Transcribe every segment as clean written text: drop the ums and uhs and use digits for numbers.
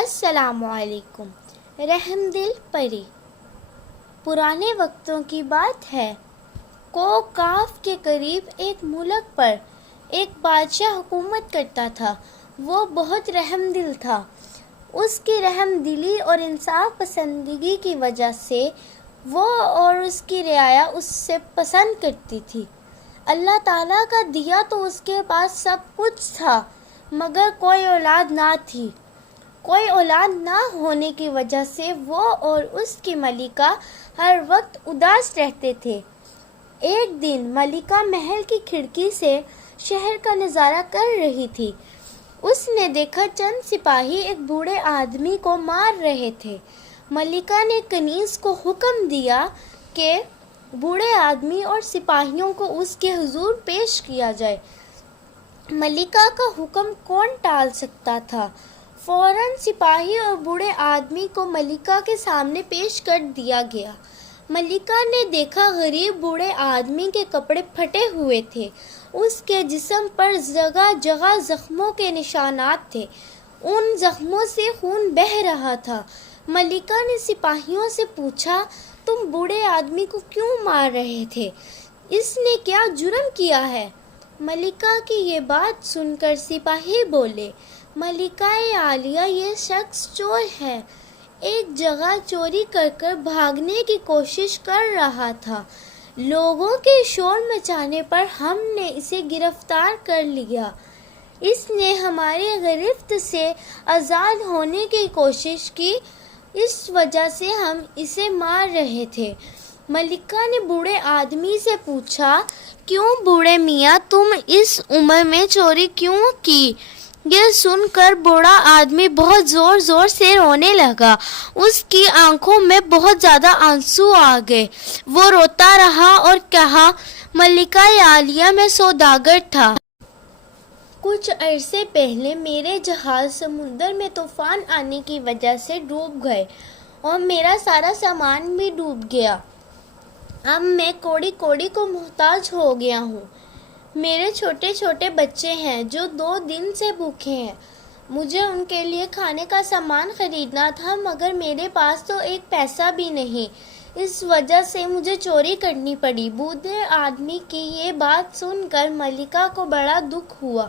السلام علیکم۔ رحم دل پری۔ پرانے وقتوں کی بات ہے، کوکاف کے قریب ایک ملک پر ایک بادشاہ حکومت کرتا تھا۔ وہ بہت رحم دل تھا۔ اس کی رحم دلی اور انصاف پسندگی کی وجہ سے وہ اور اس کی رعایا اس سے پسند کرتی تھی۔ اللہ تعالیٰ کا دیا تو اس کے پاس سب کچھ تھا، مگر کوئی اولاد نہ تھی۔ کوئی اولاد نہ ہونے کی وجہ سے وہ اور اس کی ملکہ ہر وقت اداس رہتے تھے۔ ایک دن ملکہ محل کی کھڑکی سے شہر کا نظارہ کر رہی تھی۔ اس نے دیکھا چند سپاہی ایک بوڑھے آدمی کو مار رہے تھے۔ ملکہ نے کنیز کو حکم دیا کہ بوڑھے آدمی اور سپاہیوں کو اس کے حضور پیش کیا جائے۔ ملکہ کا حکم کون ٹال سکتا تھا؟ فوراً سپاہی اور بوڑھے آدمی کو ملکہ کے سامنے پیش کر دیا گیا۔ ملکہ نے دیکھا غریب بوڑھے آدمی کے کپڑے پھٹے ہوئے تھے۔ اس کے جسم پر جگہ جگہ زخموں کے نشانات تھے۔ ان زخموں سے خون بہہ رہا تھا۔ ملکہ نے سپاہیوں سے پوچھا، تم بوڑھے آدمی کو کیوں مار رہے تھے؟ اس نے کیا جرم کیا ہے؟ ملکہ کی یہ بات سن کر سپاہی بولے، ملکہ عالیہ، یہ شخص چور ہے۔ ایک جگہ چوری کر کر بھاگنے کی کوشش کر رہا تھا۔ لوگوں کے شور مچانے پر ہم نے اسے گرفتار کر لیا۔ اس نے ہماری گرفت سے آزاد ہونے کی کوشش کی، اس وجہ سے ہم اسے مار رہے تھے۔ ملکہ نے بوڑھے آدمی سے پوچھا، کیوں بوڑھے میاں، تم اس عمر میں چوری کیوں کی؟ یہ سن کر بوڑھا آدمی بہت زور زور سے رونے لگا۔ اس کی آنکھوں میں بہت زیادہ آنسو آ گئے۔ وہ روتا رہا اور کہا، ملکہ عالیہ، میں سوداگر تھا۔ کچھ عرصے پہلے میرے جہاز سمندر میں طوفان آنے کی وجہ سے ڈوب گئے اور میرا سارا سامان بھی ڈوب گیا۔ اب میں کوڑی کوڑی کو محتاج ہو گیا ہوں۔ میرے چھوٹے چھوٹے بچے ہیں جو 2 دن سے بھوکے ہیں۔ مجھے ان کے لیے کھانے کا سامان خریدنا تھا، مگر میرے پاس تو ایک پیسہ بھی نہیں۔ اس وجہ سے مجھے چوری کرنی پڑی۔ بوڑھے آدمی کی یہ بات سن کر ملکہ کو بڑا دکھ ہوا۔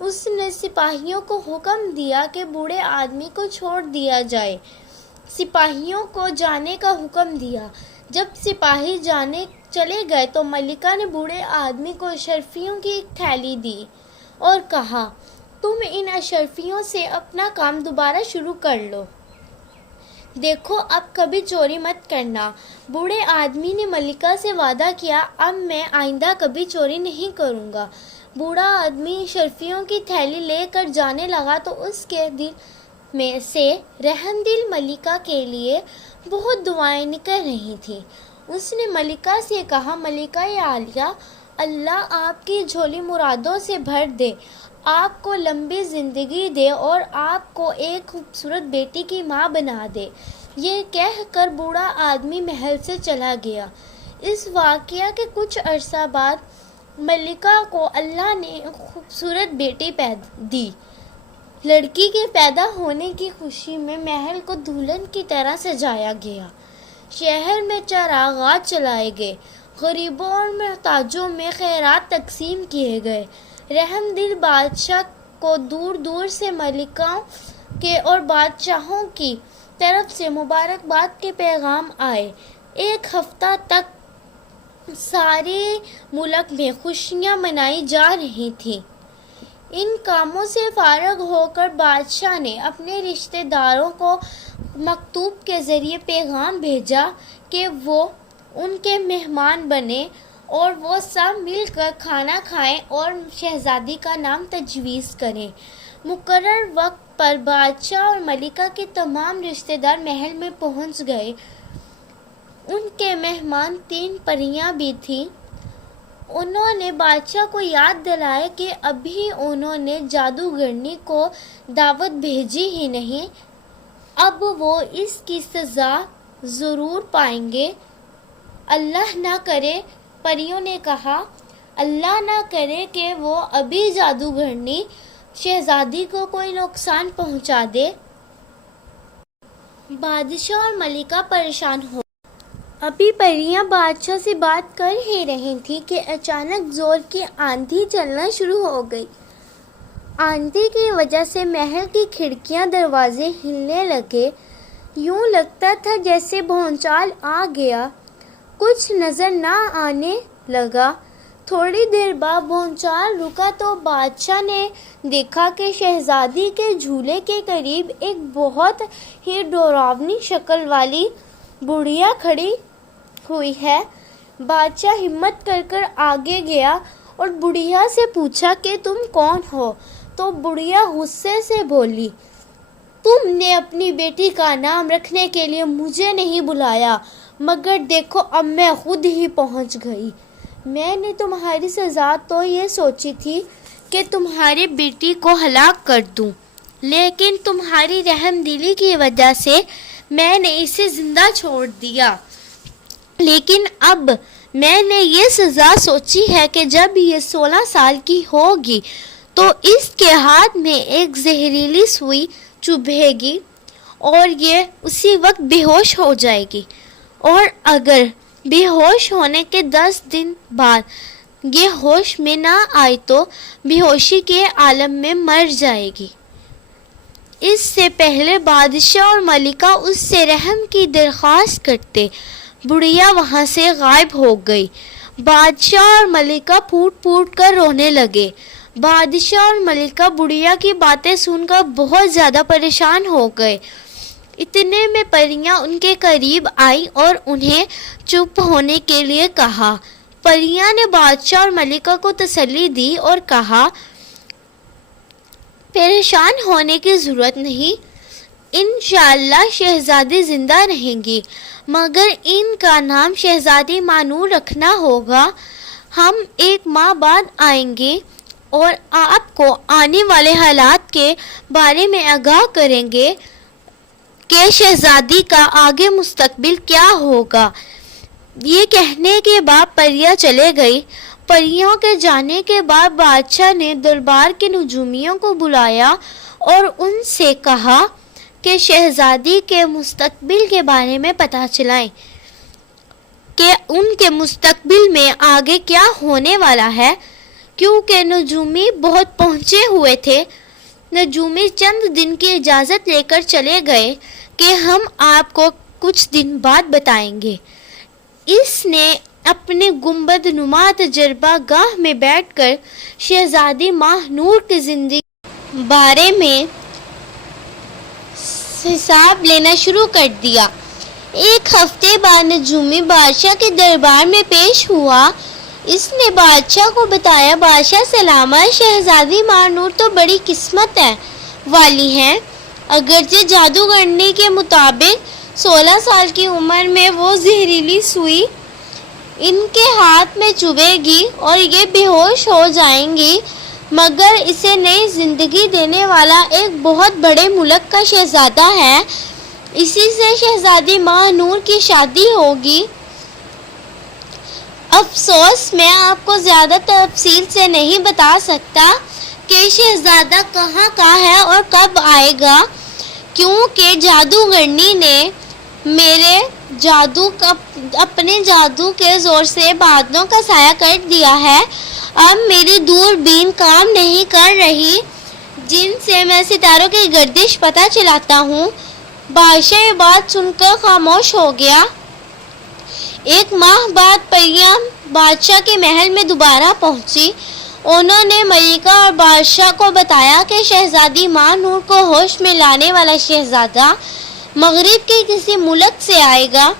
اس نے سپاہیوں کو حکم دیا کہ بوڑھے آدمی کو چھوڑ دیا جائے۔ سپاہیوں کو جانے کا حکم دیا۔ جب سپاہی چلے گئے تو ملکہ نے بوڑھے آدمی کو اشرفیوں کی ایک تھیلی دی اور کہا، تم ان اشرفیوں سے اپنا کام دوبارہ شروع کر لو۔ دیکھو، اب کبھی چوری مت کرنا۔ بوڑھے آدمی نے ملکہ سے وعدہ کیا، اب میں آئندہ کبھی چوری نہیں کروں گا۔ بوڑھا آدمی اشرفیوں کی تھیلی لے کر جانے لگا تو اس کے دل میں سے رحم دل ملکہ کے لیے بہت دعائیں نکل رہی تھیں۔ اس نے ملکہ سے کہا، ملکہ عالیہ، اللہ آپ کی جھولی مرادوں سے بھر دے، آپ کو لمبی زندگی دے اور آپ کو ایک خوبصورت بیٹی کی ماں بنا دے۔ یہ کہہ کر بوڑھا آدمی محل سے چلا گیا۔ اس واقعہ کے کچھ عرصہ بعد ملکہ کو اللہ نے ایک خوبصورت بیٹی دی۔ لڑکی کے پیدا ہونے کی خوشی میں محل کو دلہن کی طرح سجایا گیا۔ شہر میں چراغاں چلائے گئے، غریبوں اور محتاجوں میں خیرات تقسیم کیے گئے۔ رحم دل بادشاہ کو دور دور سے ملکوں کے اور بادشاہوں کی طرف سے مبارکباد کے پیغام آئے۔ ایک ہفتہ تک سارے ملک میں خوشیاں منائی جا رہی تھیں۔ ان کاموں سے فارغ ہو کر بادشاہ نے اپنے رشتہ داروں کو مکتوب کے ذریعے پیغام بھیجا کہ وہ ان کے مہمان بنیں اور وہ سب مل کر کھانا کھائیں اور شہزادی کا نام تجویز کریں۔ مقرر وقت پر بادشاہ اور ملکہ کے تمام رشتہ دار محل میں پہنچ گئے۔ ان کے مہمان 3 پریاں بھی تھیں۔ انہوں نے بادشاہ کو یاد دلایا کہ ابھی انہوں نے جادوگرنی کو دعوت بھیجی ہی نہیں، اب وہ اس کی سزا ضرور پائیں گے۔ اللہ نہ کرے، پریوں نے کہا، اللہ نہ کرے کہ وہ ابھی جادوگرنی شہزادی کو کوئی نقصان پہنچا دے۔ بادشاہ اور ملکہ پریشان ہو ابھی پریاں بادشاہ سے بات کر ہی رہی تھی کہ اچانک زور کی آندھی چلنا شروع ہو گئی۔ آندھی کی وجہ سے محل کی کھڑکیاں دروازے ہلنے لگے، یوں لگتا تھا جیسے بھونچال آ گیا۔ کچھ نظر نہ آنے لگا۔ تھوڑی دیر بعد بھونچال رکا تو بادشاہ نے دیکھا کہ شہزادی کے جھولے کے قریب ایک بہت ہی ڈراؤنی شکل والی بڑھیا کھڑی ہوئی ہے۔ بادشاہ ہمت کر آگے گیا اور بڑھیا سے پوچھا کہ تم کون ہو؟ تو بڑھیا غصے سے بولی، تم نے اپنی بیٹی کا نام رکھنے کے لیے مجھے نہیں بلایا، مگر دیکھو اب میں خود ہی پہنچ گئی۔ میں نے تمہاری سزا تو یہ سوچی تھی کہ تمہاری بیٹی کو ہلاک کر دوں، لیکن تمہاری رحم دلی کی وجہ سے میں نے اسے زندہ چھوڑ دیا۔ لیکن اب میں نے یہ سزا سوچی ہے کہ جب یہ 16 سال کی ہوگی تو اس کے ہاتھ میں ایک زہریلی سوئی چبھے گی اور یہ اسی وقت بے ہوش ہو جائے گی، اور اگر بے ہوش ہونے کے 10 دن بعد یہ ہوش میں نہ آئی تو بے ہوشی کے عالم میں مر جائے گی۔ اس سے پہلے بادشاہ اور ملکہ اس سے رحم کی درخواست کرتے، بڑھیا وہاں سے غائب ہو گئی۔ بادشاہ اور ملکہ پھوٹ پھوٹ کر رونے لگے۔ بادشاہ اور ملکہ بڑھیا کی باتیں سن کر بہت زیادہ پریشان ہو گئے۔ اتنے میں پریاں ان کے قریب آئیں اور انہیں چپ ہونے کے لیے کہا۔ پریاں نے بادشاہ اور ملکہ کو تسلی دی اور کہا، پریشان ہونے کی ضرورت نہیں، انشاءاللہ شہزادی زندہ رہیں گی، مگر ان کا نام شہزادی ماہ رکھنا ہوگا۔ ہم 1 ماہ بعد آئیں گے اور آپ کو آنے والے حالات کے بارے میں آگاہ کریں گے کہ شہزادی کا آگے مستقبل کیا ہوگا۔ یہ کہنے کے بعد پریاں چلے گئی۔ پریوں کے جانے کے بعد بادشاہ نے دربار کے نجومیوں کو بلایا اور ان سے کہا کہ شہزادی کے مستقبل کے بارے میں پتہ چلائیں کہ ان کے مستقبل میں آگے کیا ہونے والا ہے، کیونکہ نجومی بہت پہنچے ہوئے تھے۔ نجومی چند دن کی اجازت لے کر چلے گئے کہ ہم آپ کو کچھ دن بعد بتائیں گے۔ اس نے اپنے گنبد نما تجربہ گاہ میں بیٹھ کر شہزادی ماہ کی زندگی بارے میں حساب لینا شروع کر دیا۔ 1 ہفتے بعد نجومی بادشاہ کے دربار میں پیش ہوا۔ اس نے بادشاہ کو بتایا، بادشاہ سلامت، شہزادی ماہ تو بڑی قسمت والی ہیں، اگرچہ جادوگرنی کے مطابق 16 سال کی عمر میں وہ زہریلی سوئی ان کے ہاتھ میں چبھے گی اور یہ بے ہوش ہو جائیں گی، مگر اسے نئی زندگی دینے والا ایک بہت بڑے ملک کا شہزادہ ہے، اسی سے شہزادی ماہ کی شادی ہوگی۔ افسوس میں آپ کو زیادہ تفصیل سے نہیں بتا سکتا کہ شہزادہ کہاں کا ہے اور کب آئے گا، کیونکہ جادوگرنی نے میرے اپنے جادو کے زور سے بادلوں کا سایہ کر دیا ہے۔ اب میری دوربین کام نہیں کر رہی جن سے میں ستاروں کی گردش پتہ چلاتا ہوں۔ بادشاہ یہ بات سن کر خاموش ہو گیا۔ 1 ماہ بعد پریاں بادشاہ کے محل میں دوبارہ پہنچی۔ انہوں نے ملکہ اور بادشاہ کو بتایا کہ شہزادی ماہ کو ہوش میں لانے والا شہزادہ مغرب کے کسی ملک سے آئے گا،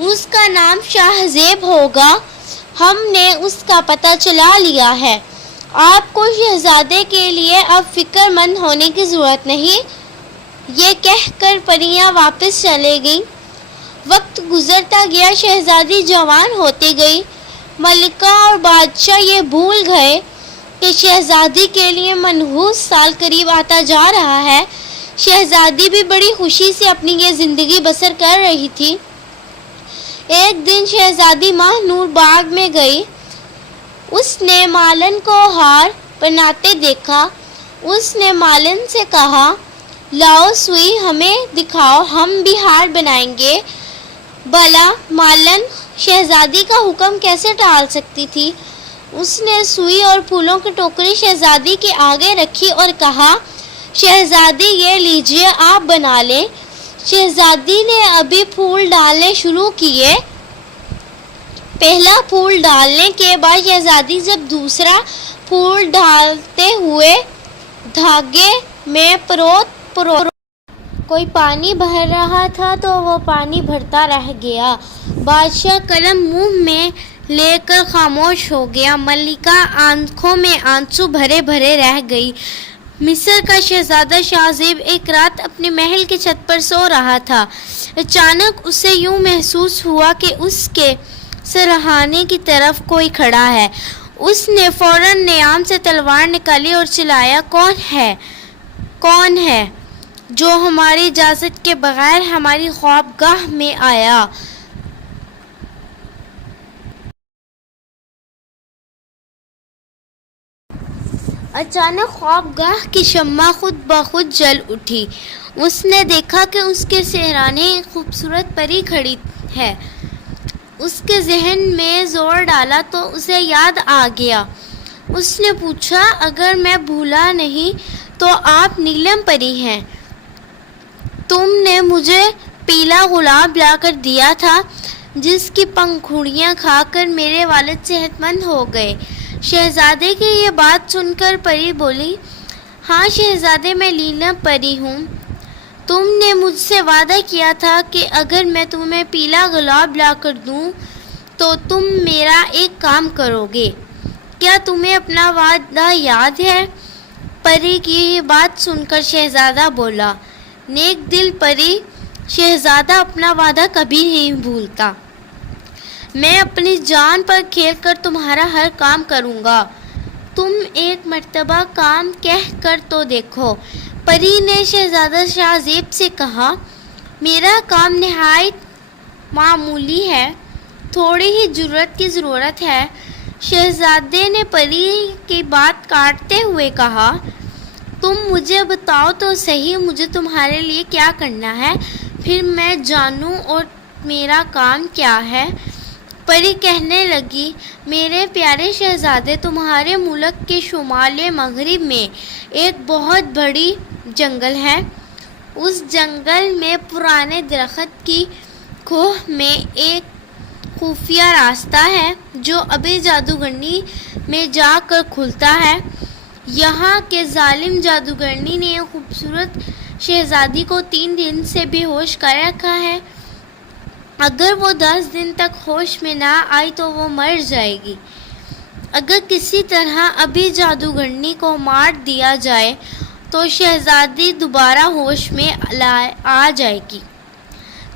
اس کا نام شاہ زیب ہوگا، ہم نے اس کا پتہ چلا لیا ہے۔ آپ کو شہزادے کے لیے اب فکر مند ہونے کی ضرورت نہیں۔ یہ کہہ کر پریاں واپس چلے گئیں۔ وقت گزرتا گیا، شہزادی جوان ہوتی گئی۔ ملکہ اور بادشاہ یہ بھول گئے کہ شہزادی کے لیے منحوس سال قریب آتا جا رہا ہے۔ شہزادی بھی بڑی خوشی سے اپنی یہ زندگی بسر کر رہی تھی۔ ایک دن شہزادی ماہ باغ میں گئی۔ اس نے مالن کو ہار پہناتے دیکھا۔ اس نے مالن سے کہا، لاؤ سوئی ہمیں دکھاؤ، ہم بھی ہار بنائیں گے۔ بھلا مالن شہزادی کا حکم کیسے ٹال سکتی تھی؟ اس نے سوئی اور پھولوں کی ٹوکری شہزادی کے آگے رکھی اور کہا، شہزادی یہ لیجئے، آپ بنا لیں۔ شہزادی نے ابھی پھول ڈالنے شروع کیے۔ پہلا پھول ڈالنے کے بعد شہزادی جب دوسرا پھول ڈالتے ہوئے دھاگے میں کوئی پانی بھر رہا تھا تو وہ پانی بھرتا رہ گیا۔ بادشاہ قلم منہ میں لے کر خاموش ہو گیا۔ ملکہ آنکھوں میں آنسو بھرے بھرے رہ گئی۔ مصر کا شہزادہ شاہ زیب ایک رات اپنے محل کی چھت پر سو رہا تھا۔ اچانک اسے یوں محسوس ہوا کہ اس کے سرہانے کی طرف کوئی کھڑا ہے۔ اس نے فوراً نیام سے تلوار نکالی اور چلایا، کون ہے جو ہماری اجازت کے بغیر ہماری خوابگاہ میں آیا؟ اچانک خوابگاہ کی شمع خود بخود جل اٹھی۔ اس نے دیکھا کہ اس کے سرہانے ایک خوبصورت پری کھڑی ہے۔ اس کے ذہن میں زور ڈالا تو اسے یاد آ گیا۔ اس نے پوچھا، اگر میں بھولا نہیں تو آپ نیلم پری ہیں؟ تم نے مجھے پیلا گلاب لا کر دیا تھا جس کی پنکھڑیاں کھا کر میرے والد صحت مند ہو گئے۔ شہزادے کی یہ بات سن کر پری بولی، ہاں شہزادے، میں نیلم پری ہوں۔ تم نے مجھ سے وعدہ کیا تھا کہ اگر میں تمہیں پیلا گلاب لا کر دوں تو تم میرا ایک کام کرو گے۔ کیا تمہیں اپنا وعدہ یاد ہے؟ پری کی یہ بات سن کر شہزادہ بولا، نیک دل پری، شہزادہ اپنا وعدہ کبھی نہیں بھولتا۔ میں اپنی جان پر کھیل کر تمہارا ہر کام کروں گا۔ تم ایک مرتبہ کام کہہ کر تو دیکھو۔ پری نے شہزادہ شاہ زیب سے کہا، میرا کام نہایت معمولی ہے، تھوڑی ہی جرأت کی ضرورت ہے۔ شہزادے نے پری کی بات کاٹتے ہوئے کہا، تم مجھے بتاؤ تو صحیح مجھے تمہارے لیے کیا کرنا ہے، پھر میں جانوں اور میرا کام کیا ہے۔ پری کہنے لگی، میرے پیارے شہزادے، تمہارے ملک کے شمال مغرب میں ایک بہت بڑی جنگل ہے۔ اس جنگل میں پرانے درخت کی کوہ میں ایک خفیہ راستہ ہے جو ابھی جادوگرنی میں جا کر کھلتا ہے۔ یہاں کے ظالم جادوگرنی نے ایک خوبصورت شہزادی کو 3 دن سے بے ہوش کر رکھا ہے۔ اگر وہ 10 دن تک ہوش میں نہ آئی تو وہ مر جائے گی۔ اگر کسی طرح ابھی جادوگرنی کو مار دیا جائے تو شہزادی دوبارہ ہوش میں آ جائے گی۔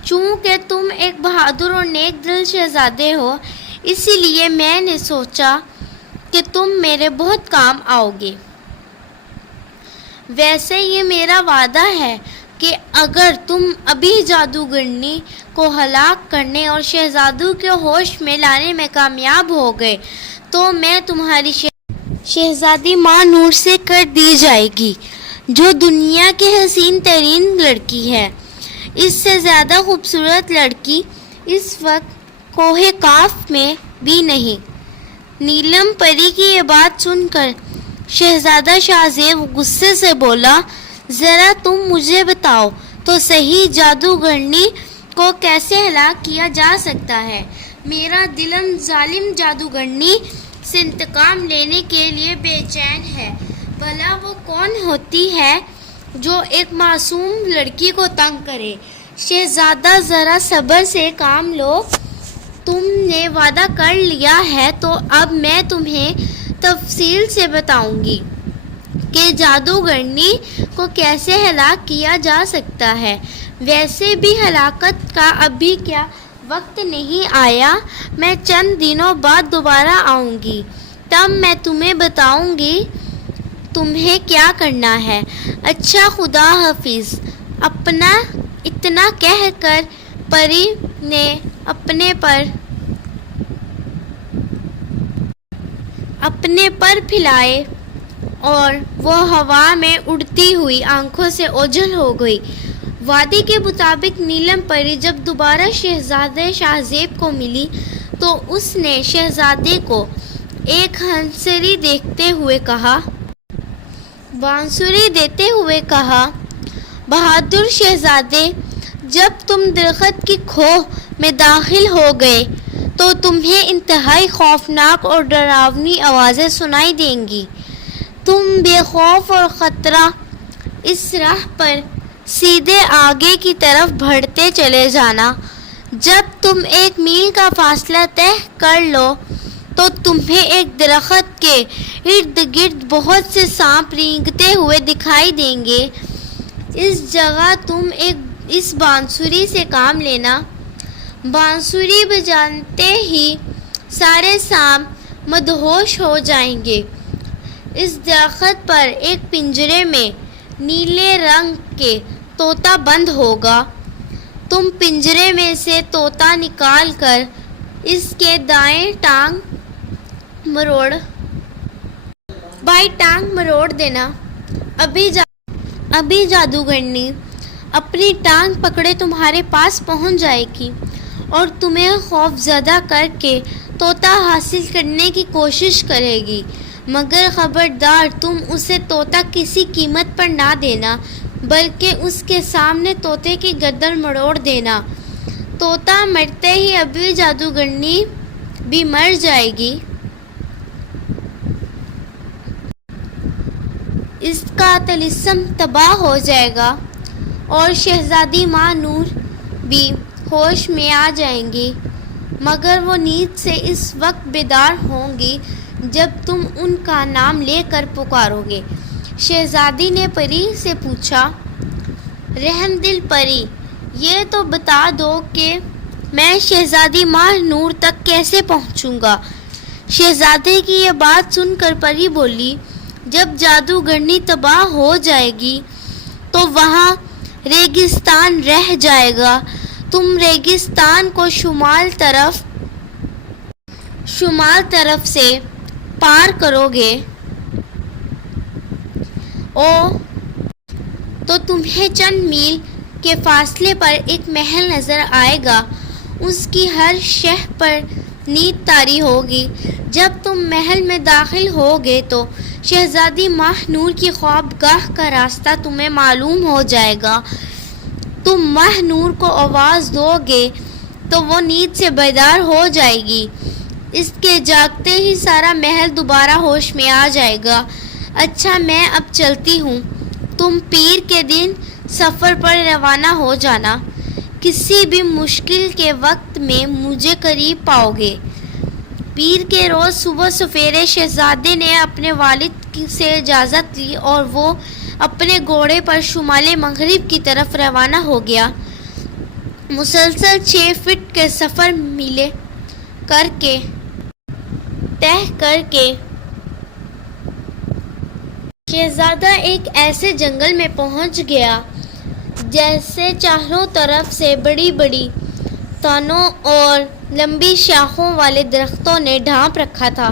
چونکہ تم ایک بہادر اور نیک دل شہزادے ہو، اسی لیے میں نے سوچا کہ تم میرے بہت کام آؤ گے۔ ویسے یہ میرا وعدہ ہے کہ اگر تم ابھی جادوگرنی کو ہلاک کرنے اور شہزادوں کو ہوش میں لانے میں کامیاب ہو گئے تو میں تمہاری شہزادی ماں نور سے کر دی جائے گی، جو دنیا کی حسین ترین لڑکی ہے۔ اس سے زیادہ خوبصورت لڑکی اس وقت کوہ کاف میں بھی نہیں۔ نیلم پری کی یہ بات سن کر شہزادہ شاہ زیب غصے سے بولا، ذرا تم مجھے بتاؤ تو صحیح، جادوگرنی کو کیسے ہلاک کیا جا سکتا ہے؟ میرا دل ظالم جادوگرنی سے انتقام لینے کے لیے بے چین ہے۔ بھلا وہ کون ہوتی ہے جو ایک معصوم لڑکی کو تنگ کرے؟ شہزادہ ذرا صبر سے کام لو، تم نے وعدہ کر لیا ہے تو اب میں تمہیں تفصیل سے بتاؤں گی کہ جادوگرنی کو کیسے ہلاک کیا جا سکتا ہے۔ ویسے بھی ہلاکت کا ابھی کیا وقت نہیں آیا، میں چند دنوں بعد دوبارہ آؤں گی، تب میں تمہیں بتاؤں گی تمہیں کیا کرنا ہے۔ اچھا، خدا حافظ۔ اتنا کہہ کر پری نے اپنے پر پھیلائے اور وہ ہوا میں اڑتی ہوئی آنکھوں سے اوجھل ہو گئی۔ وعدے کے مطابق نیلم پری جب دوبارہ شہزادے شاہزیب کو ملی تو اس نے شہزادے کو ایک بانسری دیتے ہوئے کہا، بہادر شہزادے، جب تم درخت کی کھوہ میں داخل ہو گئے تو تمہیں انتہائی خوفناک اور ڈراؤنی آوازیں سنائی دیں گی۔ تم بے خوف اور خطرہ اس راہ پر سیدھے آگے کی طرف بڑھتے چلے جانا۔ جب تم 1 میل کا فاصلہ طے کر لو تو تمہیں ایک درخت کے ارد گرد بہت سے سانپ رینگتے ہوئے دکھائی دیں گے۔ اس جگہ تم اس بانسری سے کام لینا۔ بانسری بجاتے ہی سارے سانپ مدہوش ہو جائیں گے۔ اس درخت پر ایک پنجرے میں نیلے رنگ کے طوطا بند ہوگا۔ تم پنجرے میں سے طوطا نکال کر اس کے بائیں ٹانگ مروڑ دینا۔ ابھی جادوگرنی اپنی ٹانگ پکڑے تمہارے پاس پہنچ جائے گی اور تمہیں خوف زدہ کر کے طوطا حاصل کرنے کی کوشش کرے گی، مگر خبردار تم اسے طوطا کسی قیمت پر نہ دینا، بلکہ اس کے سامنے طوطے کی گردن مروڑ دینا۔ طوطا مرتے ہی ابھی جادوگرنی بھی مر جائے گی۔ اس کا طلسم تباہ ہو جائے گا اور شہزادی ماں نور بھی ہوش میں آ جائیں گی، مگر وہ نیند سے اس وقت بیدار ہوں گی جب تم ان کا نام لے کر پکارو گے۔ شہزادی نے پری سے پوچھا، رحم دل پری، یہ تو بتا دو کہ میں شہزادی ماہ نور تک کیسے پہنچوں گا؟ شہزادے کی یہ بات سن کر پری بولی، جب جادوگرنی تباہ ہو جائے گی تو وہاں ریگستان رہ جائے گا۔ تم ریگستان کو شمال طرف سے پار کرو گے تو تمہیں چند میل کے فاصلے پر ایک محل نظر آئے گا۔ اس کی ہر شہ پر نیت تاری ہوگی۔ جب تم محل میں داخل ہوگے تو شہزادی ماہ نور کی خوابگاہ کا راستہ تمہیں معلوم ہو جائے گا۔ تم ماہ نور کو آواز دو گے تو وہ نیند سے بیدار ہو جائے گی۔ اس کے جاگتے ہی سارا محل دوبارہ ہوش میں آ جائے گا۔ اچھا، میں اب چلتی ہوں۔ تم پیر کے دن سفر پر روانہ ہو جانا۔ کسی بھی مشکل کے وقت میں مجھے قریب پاؤ گے۔ پیر کے روز صبح سفیرے شہزادے نے اپنے والد سے اجازت لی اور وہ اپنے گھوڑے پر شمال مغرب کی طرف روانہ ہو گیا۔ مسلسل 6 فٹ کے سفر طے کر کے شہزادہ ایک ایسے جنگل میں پہنچ گیا جیسے چاروں طرف سے بڑی بڑی تنوں اور لمبی شاخوں والے درختوں نے ڈھانپ رکھا تھا۔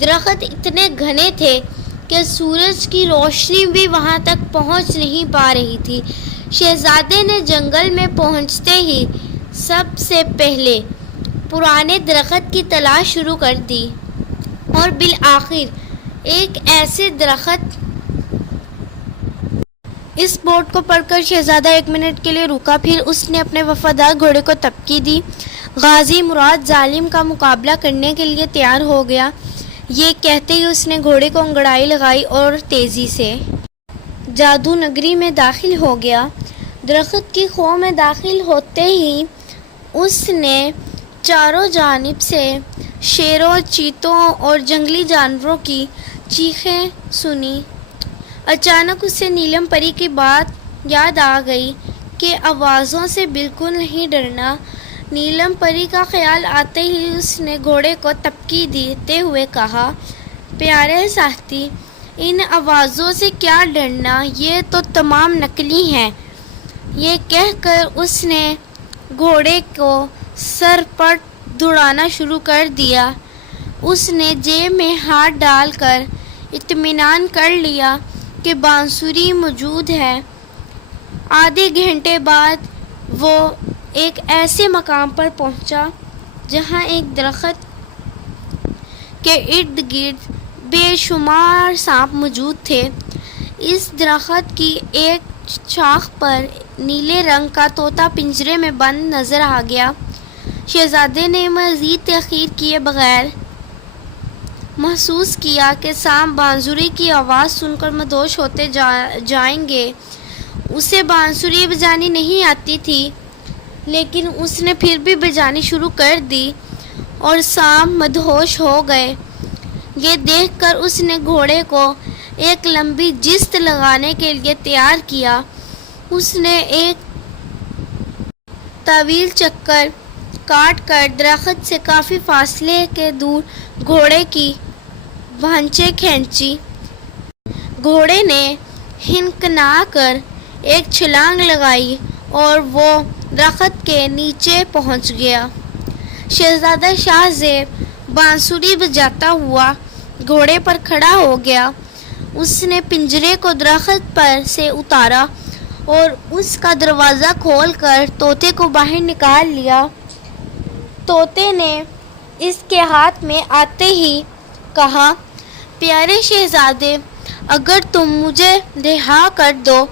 درخت اتنے گھنے تھے کہ سورج کی روشنی بھی وہاں تک پہنچ نہیں پا رہی تھی۔ شہزادے نے جنگل میں پہنچتے ہی سب سے پہلے پرانے درخت کی تلاش شروع کر دی اور بالآخر ایک ایسے درخت۔ اس بورڈ کو پڑھ کر شہزادہ 1 منٹ کے لیے رکا، پھر اس نے اپنے وفادار گھوڑے کو تبکی دی۔ غازی مراد ظالم کا مقابلہ کرنے کے لیے تیار ہو گیا۔ یہ کہتے ہی اس نے گھوڑے کو انگڑائی لگائی اور تیزی سے جادو نگری میں داخل ہو گیا۔ درخت کی کھوہ میں داخل ہوتے ہی اس نے چاروں جانب سے شیروں، چیتوں اور جنگلی جانوروں کی چیخیں سنی۔ اچانک اسے نیلم پری کی بات یاد آ گئی کہ آوازوں سے بالکل نہیں ڈرنا۔ نیلم پری کا خیال آتے ہی اس نے گھوڑے کو تبکی دیتے ہوئے کہا، پیارے ساتھی، ان آوازوں سے کیا ڈرنا، یہ تو تمام نکلی ہیں۔ یہ کہہ کر اس نے گھوڑے کو سر پر دوڑانا شروع کر دیا۔ اس نے جیب میں ہاتھ ڈال کر اطمینان کر لیا کہ بانسری موجود ہے۔ آدھے گھنٹے بعد وہ ایک ایسے مقام پر پہنچا جہاں ایک درخت کے ارد گرد بے شمار سانپ موجود تھے۔ اس درخت کی ایک شاخ پر نیلے رنگ کا طوطا پنجرے میں بند نظر آ گیا۔ شہزادے نے مزید تاخیر کیے بغیر محسوس کیا کہ سانپ بانسری کی آواز سن کر مدہوش ہوتے جائیں گے۔ اسے بانسری بجانی نہیں آتی تھی، لیکن اس نے پھر بھی بجانی شروع کر دی اور سانپ مدہوش ہو گئے۔ یہ دیکھ کر اس نے گھوڑے کو ایک لمبی جست لگانے کے لیے تیار کیا۔ اس نے ایک طویل چکر کاٹ کر درخت سے کافی فاصلے کے دور گھوڑے کی بھانچیں کھینچی۔ گھوڑے نے ہنکنا کر ایک چھلانگ لگائی اور وہ درخت کے نیچے پہنچ گیا۔ شہزادہ شاہ زیب بانسری بجاتا ہوا گھوڑے پر کھڑا ہو گیا۔ اس نے پنجرے کو درخت پر سے اتارا اور اس کا دروازہ کھول کر طوطے کو باہر نکال لیا۔ طوطے نے اس کے ہاتھ میں آتے ہی کہا، پیارے شہزادے، اگر تم مجھے رہا کر دو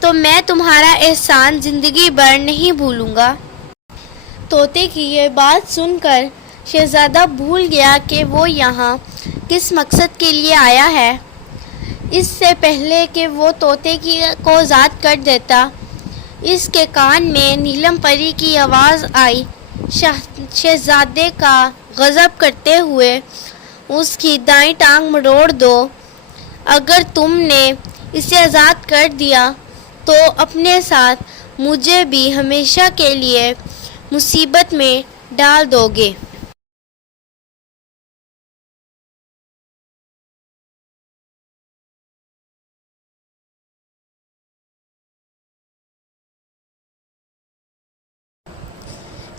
تو میں تمہارا احسان زندگی بھر نہیں بھولوں گا۔ طوطے کی یہ بات سن کر شہزادہ بھول گیا کہ وہ یہاں کس مقصد کے لیے آیا ہے۔ اس سے پہلے کہ وہ طوطے کو آزاد کر دیتا، اس کے کان میں نیلم پری کی آواز آئی، شہزادے کا غضب کرتے ہوئے اس کی دائیں ٹانگ مروڑ دو۔ اگر تم نے اسے آزاد کر دیا تو اپنے ساتھ مجھے بھی ہمیشہ کے لیے مصیبت میں ڈال دو گے۔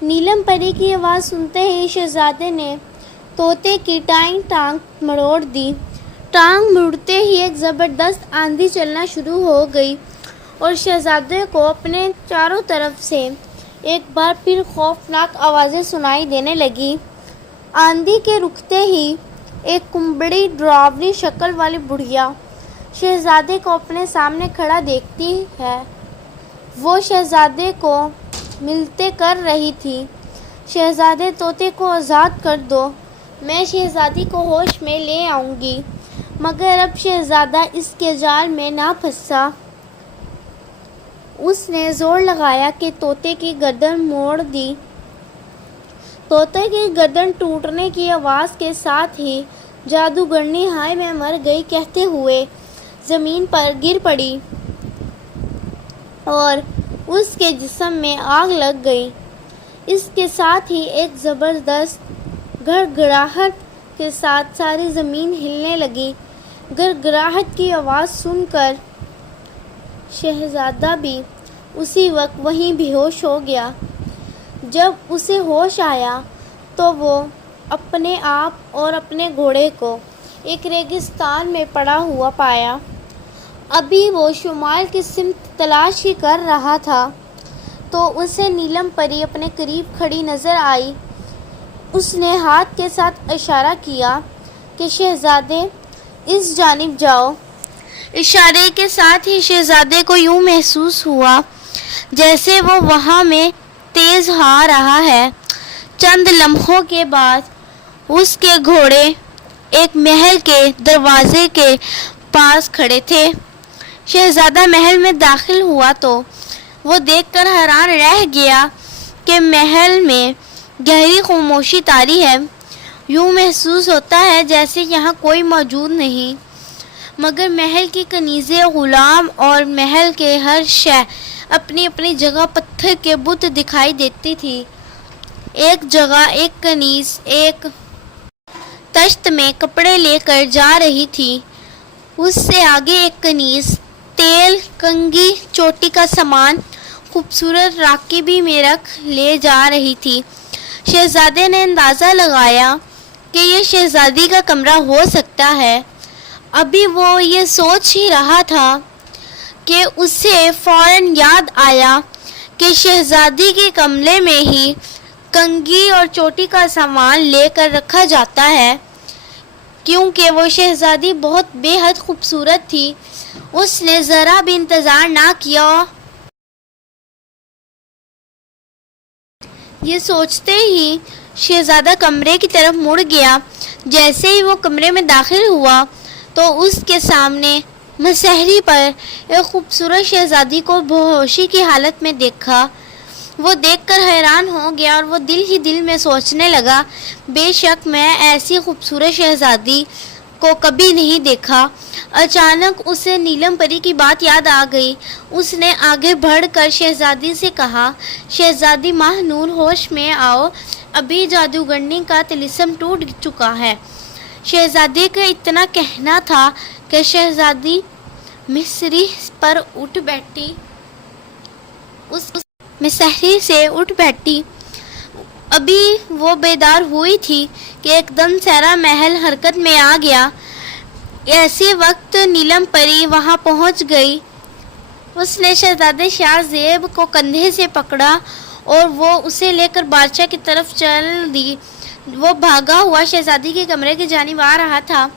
نیلم پری کی آواز سنتے ہی شہزادے نے طوطے کی دائیں ٹانگ مروڑ دی۔ ٹانگ مڑتے ہی ایک زبردست آندھی چلنا شروع ہو گئی اور شہزادے کو اپنے چاروں طرف سے ایک بار پھر خوفناک آوازیں سنائی دینے لگیں۔ آندھی کے رکتے ہی ایک بڑی ڈراؤنی شکل والی بڑھیا شہزادے کو اپنے سامنے کھڑا دیکھتی ہے۔ وہ شہزادے کو منتیں کر رہی تھی، شہزادے طوطے کو آزاد کر دو، میں شہزادی کو ہوش میں لے آؤں گی۔ مگر اب شہزادہ اس کے جال میں نہ پھنسا۔ اس نے زور لگایا کہ طوطے کی گردن موڑ دی۔ طوطے کی گردن ٹوٹنے کی آواز کے ساتھ ہی جادوگرنی ہائے میں مر گئی کہتے ہوئے زمین پر گر پڑی اور اس کے جسم میں آگ لگ گئی۔ اس کے ساتھ ہی ایک زبردست گڑگڑاہٹ کے ساتھ ساری زمین ہلنے لگی۔ گڑگڑاہٹ کی آواز سن کر شہزادہ بھی اسی وقت وہیں بے ہوش ہو گیا۔ جب اسے ہوش آیا تو وہ اپنے آپ اور اپنے گھوڑے کو ایک ریگستان میں پڑا ہوا پایا۔ ابھی وہ شمال کی سمت تلاش ہی کر رہا تھا تو اسے نیلم پری اپنے قریب کھڑی نظر آئی۔ اس نے ہاتھ کے ساتھ اشارہ کیا کہ شہزادے اس جانب جاؤ۔ اشارے کے ساتھ ہی شہزادے کو یوں محسوس ہوا جیسے وہ وہاں میں تیز آ رہا ہے۔ چند لمحوں کے بعد اس کے گھوڑے ایک محل کے دروازے کے پاس کھڑے تھے۔ شہزادہ محل میں داخل ہوا تو وہ دیکھ کر حیران رہ گیا کہ محل میں گہری خاموشی طاری ہے۔ یوں محسوس ہوتا ہے جیسے یہاں کوئی موجود نہیں، مگر محل کی کنیزیں، غلام اور محل کے ہر شے اپنی اپنی جگہ پتھر کے بت دکھائی دیتی تھی۔ ایک جگہ ایک کنیز ایک تشت میں کپڑے لے کر جا رہی تھی۔ اس سے آگے ایک کنیز تیل، کنگھی، چوٹی کا سامان خوبصورت راکبی میں رکھ لے جا رہی تھی۔ شہزادے نے اندازہ لگایا کہ یہ شہزادی کا کمرہ ہو سکتا ہے۔ ابھی وہ یہ سوچ ہی رہا تھا کہ اسے فوراً یاد آیا کہ شہزادی کے کمرے میں ہی کنگھی اور چوٹی کا سامان لے کر رکھا جاتا ہے، کیونکہ وہ شہزادی بہت بے حد خوبصورت تھی۔ اس نے ذرا بھی انتظار نہ کیا، یہ سوچتے ہی شہزادہ کمرے کی طرف مڑ گیا۔ جیسے ہی وہ کمرے میں داخل ہوا تو اس کے سامنے مسہری پر ایک خوبصورت شہزادی کو بے ہوشی کی حالت میں دیکھا۔ وہ دیکھ کر حیران ہو گیا اور وہ دل ہی دل میں سوچنے لگا، بے شک میں ایسی خوبصورت شہزادی کو کبھی نہیں دیکھا۔ اچانک اسے نیلم پری کی بات یاد آ گئی۔ اس نے آگے بڑھ کر شہزادی سے کہا، شہزادی ماہ نور ہوش میں آؤ، ابھی جادوگرنی کا طلسم ٹوٹ چکا ہے۔ شہزادی کا اتنا کہنا تھا کہ شہزادی مسہری پر اٹھ بیٹھی، مسہری سے اٹھ بیٹھی۔ ابھی وہ بیدار ہوئی تھی کہ ایک دم سارا محل حرکت میں آ گیا۔ ایسے وقت نیلم پری وہاں پہنچ گئی۔ اس نے شہزادے شاہ زیب کو کندھے سے پکڑا اور وہ اسے لے کر بادشاہ کی طرف چل دی۔ وہ بھاگا ہوا شہزادی کے کمرے کی جانب آ رہا تھا۔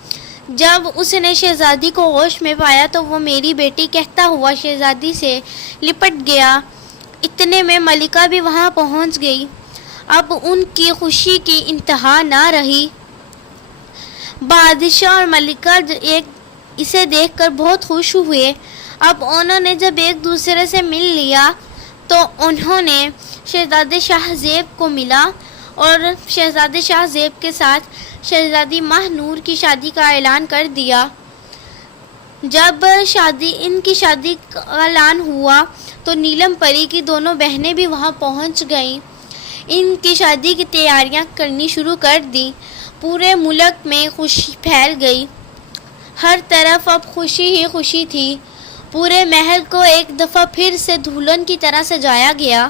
جب اس نے شہزادی کو ہوش میں پایا تو وہ میری بیٹی کہتا ہوا شہزادی سے لپٹ گیا۔ اتنے میں ملکہ بھی وہاں پہنچ گئی۔ اب ان کی خوشی کی انتہا نہ رہی۔ بادشاہ اور ملکہ اسے دیکھ کر بہت خوش ہوئے۔ اب انہوں نے جب ایک دوسرے سے مل لیا تو انہوں نے شہزادے شاہ زیب کو ملا اور شہزادے شاہ زیب کے ساتھ شہزادی ماہ نور کی شادی کا اعلان کر دیا۔ جب ان کی شادی کا اعلان ہوا تو نیلم پری کی دونوں بہنیں بھی وہاں پہنچ گئیں۔ ان کی شادی کی تیاریاں کرنی شروع کر دیں۔ پورے ملک میں خوشی پھیل گئی۔ ہر طرف اب خوشی ہی خوشی تھی۔ پورے محل کو ایک دفعہ پھر سے دلہن کی طرح سجایا گیا۔